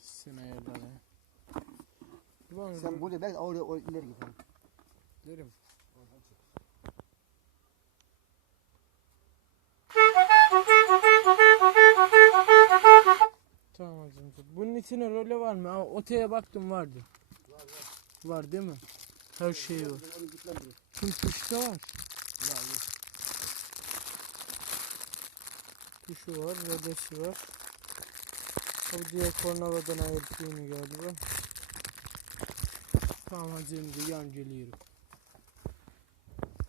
Sen ayarla. Sen buraya belki oraya ileri git. Derim. Tamam hacım. Bunun içine role var mı? Oteye baktım vardı. Var değil mi? Her şey var. Tüm tuşta var. Tuşu var, rölesi var. Bu diğer kornavadan ayırtıyor galiba. Tamam hacım yan geliyorum.